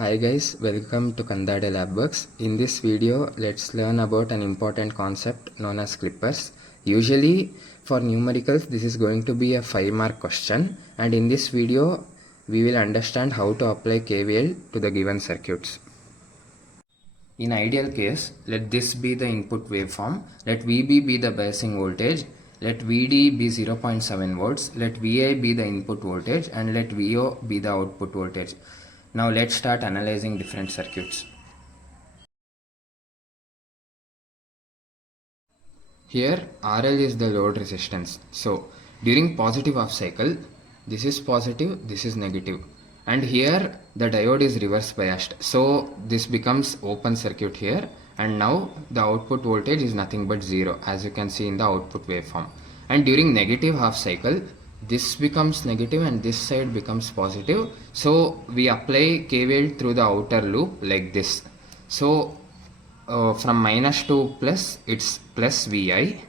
Hi guys, welcome to Candade LabWorks. In this video, let's learn about an important concept known as clippers. Usually for numericals, this is going to be a 5-mark question, and in this video, we will understand how to apply KVL to the given circuits. In ideal case, let this be the input waveform, let VB be the biasing voltage, let VD be 0.7 volts, let VI be the input voltage, and let VO be the output voltage. Now let's start analyzing different circuits. Here RL is the load resistance. So during positive half cycle, this is positive, this is negative. And here the diode is reverse biased. So this becomes open circuit here, and now the output voltage is nothing but 0, as you can see in the output waveform. And during negative half cycle, this becomes negative and this side becomes positive. So we apply KVL through the outer loop like this. So from minus to plus, it's plus VI,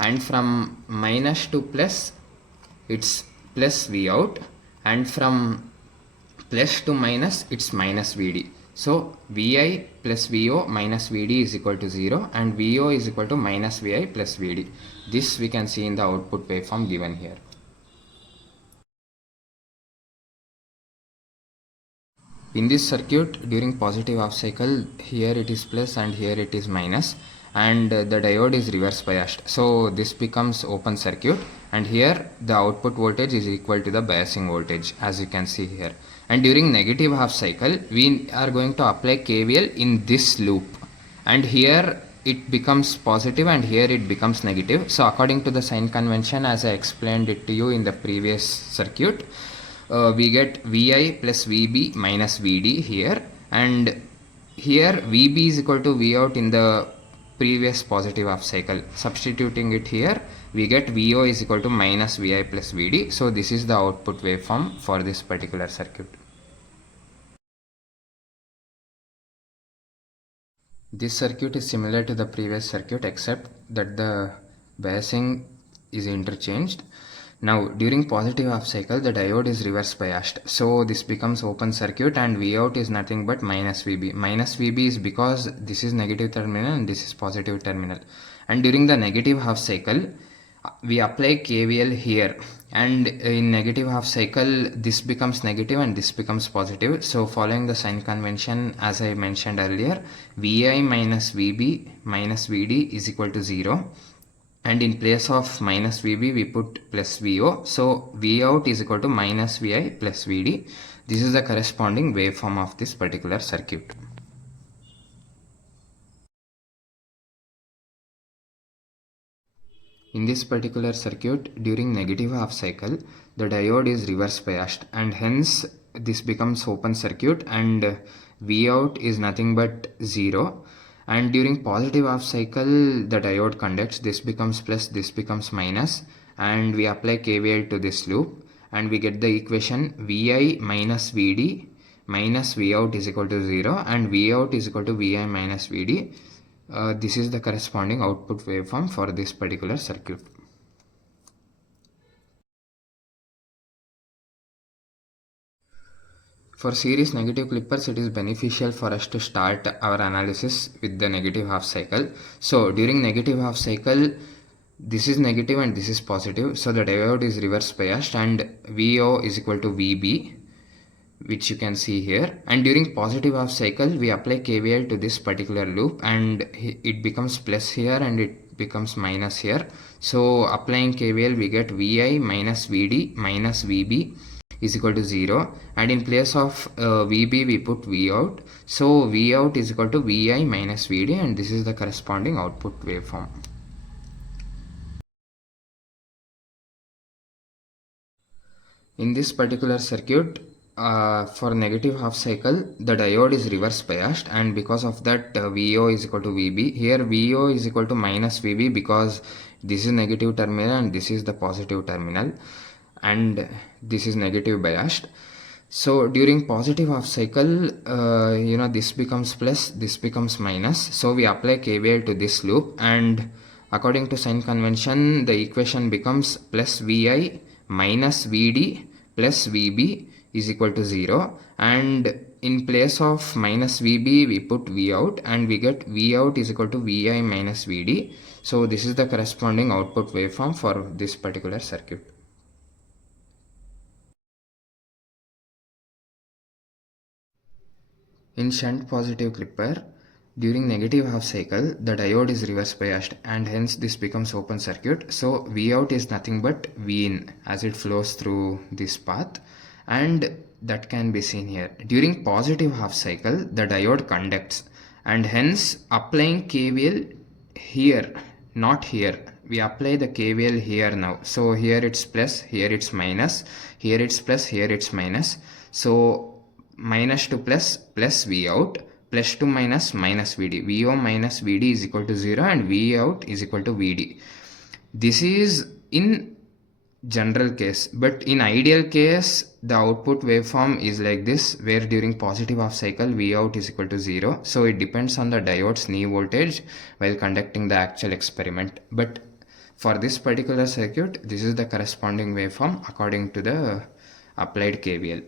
and from minus to plus, it's plus V out, and from plus to minus, it's minus VD. So VI plus VO minus VD is equal to 0, and VO is equal to minus VI plus VD. This we can see in the output waveform given here. In this circuit, during positive half cycle, here it is plus and here it is minus, and the diode is reverse biased. So this becomes open circuit, and here the output voltage is equal to the biasing voltage, as you can see here. And during negative half cycle, we are going to apply KVL in this loop, and here it becomes positive and here it becomes negative. So according to the sign convention, as I explained it to you in the previous circuit, we get VI plus VB minus VD here, and here VB is equal to V out in the previous positive half cycle. Substituting it here, we get VO is equal to minus VI plus VD. So this is the output waveform for this particular circuit. This circuit is similar to the previous circuit, except that the biasing is interchanged. Now during positive half cycle, the diode is reverse biased. So this becomes open circuit, and V out is nothing but minus VB. Minus VB is because this is negative terminal and this is positive terminal. And during the negative half cycle, we apply KVL here, and in negative half cycle, this becomes negative and this becomes positive. So following the sign convention, as I mentioned earlier, VI minus VB minus VD is equal to 0. And in place of minus VB, we put plus VO. So V out is equal to minus VI plus VD. This is the corresponding waveform of this particular circuit. In this particular circuit, during negative half cycle, the diode is reverse biased, and hence this becomes open circuit, and V out is nothing but 0. And during positive half cycle, the diode conducts, this becomes plus, this becomes minus, and we apply KVL to this loop, and we get the equation VI minus VD minus V out is equal to 0, and V out is equal to VI minus VD. This is the corresponding output waveform for this particular circuit. For series negative clippers, it is beneficial for us to start our analysis with the negative half cycle. So during negative half cycle, this is negative and this is positive. So the diode is reverse biased, and VO is equal to VB, which you can see here. And during positive half cycle, we apply KVL to this particular loop, and it becomes plus here and it becomes minus here. So applying KVL, we get VI minus VD minus VB is equal to 0, and in place of VB we put V out. So V out is equal to VI minus VD, and this is the corresponding output waveform. In this particular circuit, for negative half cycle, the diode is reverse biased, and because of that VO is equal to VB. Here VO is equal to minus VB because this is negative terminal and this is the positive terminal, and this is negative biased. So during positive half cycle, this becomes plus, this becomes minus. So we apply KVL to this loop, and according to sign convention, the equation becomes plus VI minus VD plus VB is equal to 0, and in place of minus VB we put Vout, and we get Vout is equal to Vi minus Vd. So this is the corresponding output waveform for this particular circuit. In shunt positive clipper, during negative half cycle, the diode is reverse biased and hence this becomes open circuit. So Vout is nothing but Vin as it flows through this path, and that can be seen here. During positive half cycle, the diode conducts and hence applying KVL here, not here. We apply the KVL here now. So here it's plus, here it's minus, here it's plus, here it's minus. So minus to plus, plus Vout, plus to minus, minus Vd. Vo minus Vd is equal to 0 and Vout is equal to Vd. This is in general case, but in ideal case the output waveform is like this, where during positive half cycle Vout is equal to 0. So it depends on the diode's knee voltage while conducting the actual experiment. But for this particular circuit, this is the corresponding waveform according to the applied KVL.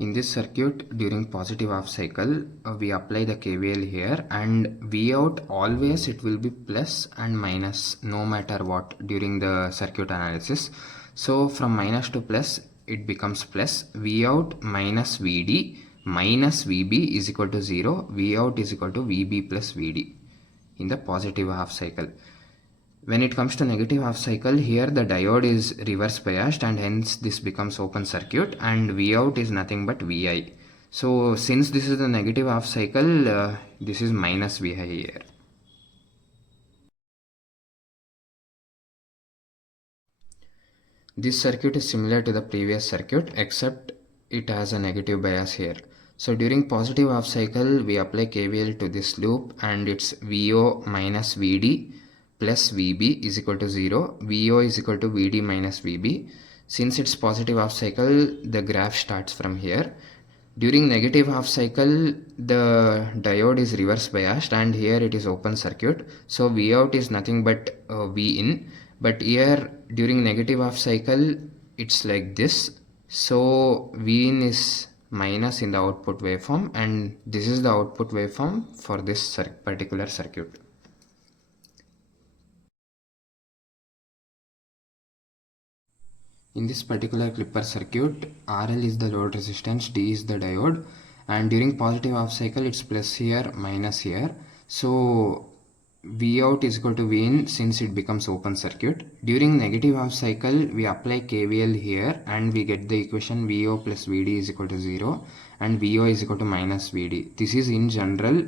In this circuit, during positive half cycle, we apply the KVL here, and Vout always it will be plus and minus no matter what during the circuit analysis. So from minus to plus it becomes plus. Vout minus Vd minus Vb is equal to 0. Vout is equal to Vb plus Vd in the positive half cycle. When it comes to negative half cycle, here the diode is reverse biased and hence this becomes open circuit, and Vout is nothing but Vi. So since this is the negative half cycle, this is minus Vi here. This circuit is similar to the previous circuit except it has a negative bias here. So during positive half cycle, we apply KVL to this loop and it's Vo minus Vd plus Vb is equal to 0. Vo is equal to Vd minus Vb. Since it's positive half cycle, the graph starts from here. During negative half cycle, the diode is reverse biased and here it is open circuit. So Vout is nothing but Vin. But here during negative half cycle, it's like this. So Vin is minus in the output waveform, and this is the output waveform for this particular circuit. In this particular clipper circuit, RL is the load resistance, D is the diode, and during positive half cycle it's plus here, minus here. So Vout is equal to Vin since it becomes open circuit. During negative half cycle, we apply KVL here and we get the equation Vo plus Vd is equal to 0 and Vo is equal to minus Vd. This is in general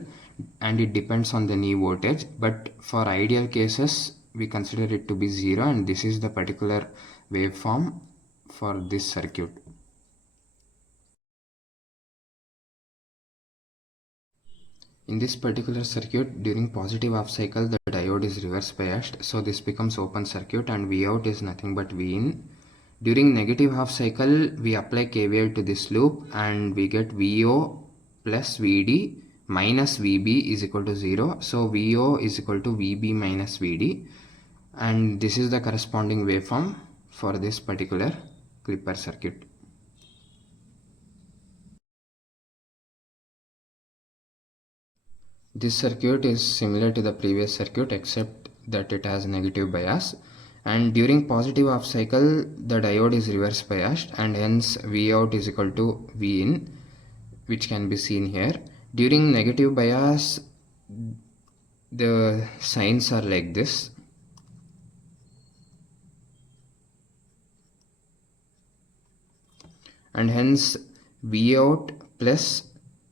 and it depends on the knee voltage, but for ideal cases we consider it to be 0, and this is the particular waveform for this circuit. In this particular circuit, during positive half cycle, the diode is reverse biased, so this becomes open circuit and Vout is nothing but Vin. During negative half cycle, we apply KVL to this loop and we get Vo plus Vd minus Vb is equal to 0. So Vo is equal to Vb minus Vd, and this is the corresponding waveform for this particular clipper circuit. This circuit is similar to the previous circuit except that it has negative bias, and during positive half cycle the diode is reverse biased and hence Vout is equal to Vin, which can be seen here. During negative bias the signs are like this. And hence Vout plus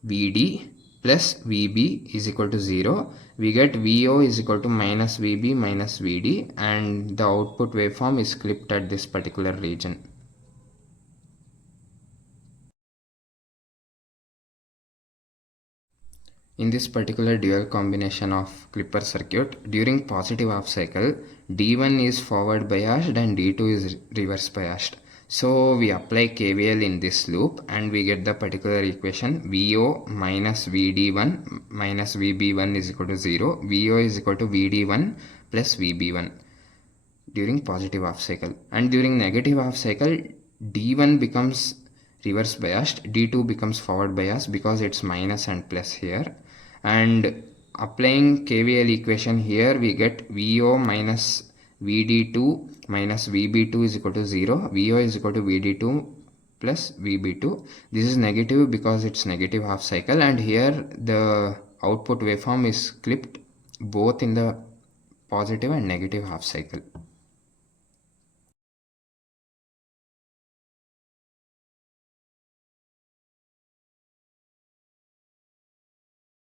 Vd plus Vb is equal to 0. We get Vo is equal to minus Vb minus Vd, and the output waveform is clipped at this particular region. In this particular dual combination of clipper circuit, during positive half cycle, D1 is forward biased and D2 is reverse biased. So we apply KVL in this loop and we get the particular equation Vo minus Vd1 minus Vb1 is equal to 0. Vo is equal to Vd1 plus Vb1. during positive half cycle, and during negative half cycle D1 becomes reverse biased, D2 becomes forward biased because it's minus and plus here. And applying KVL equation here, we get VO minus VD2 minus VB2 is equal to 0. VO is equal to VD2 plus VB2. This is negative because it's negative half cycle, and here the output waveform is clipped both in the positive and negative half cycle.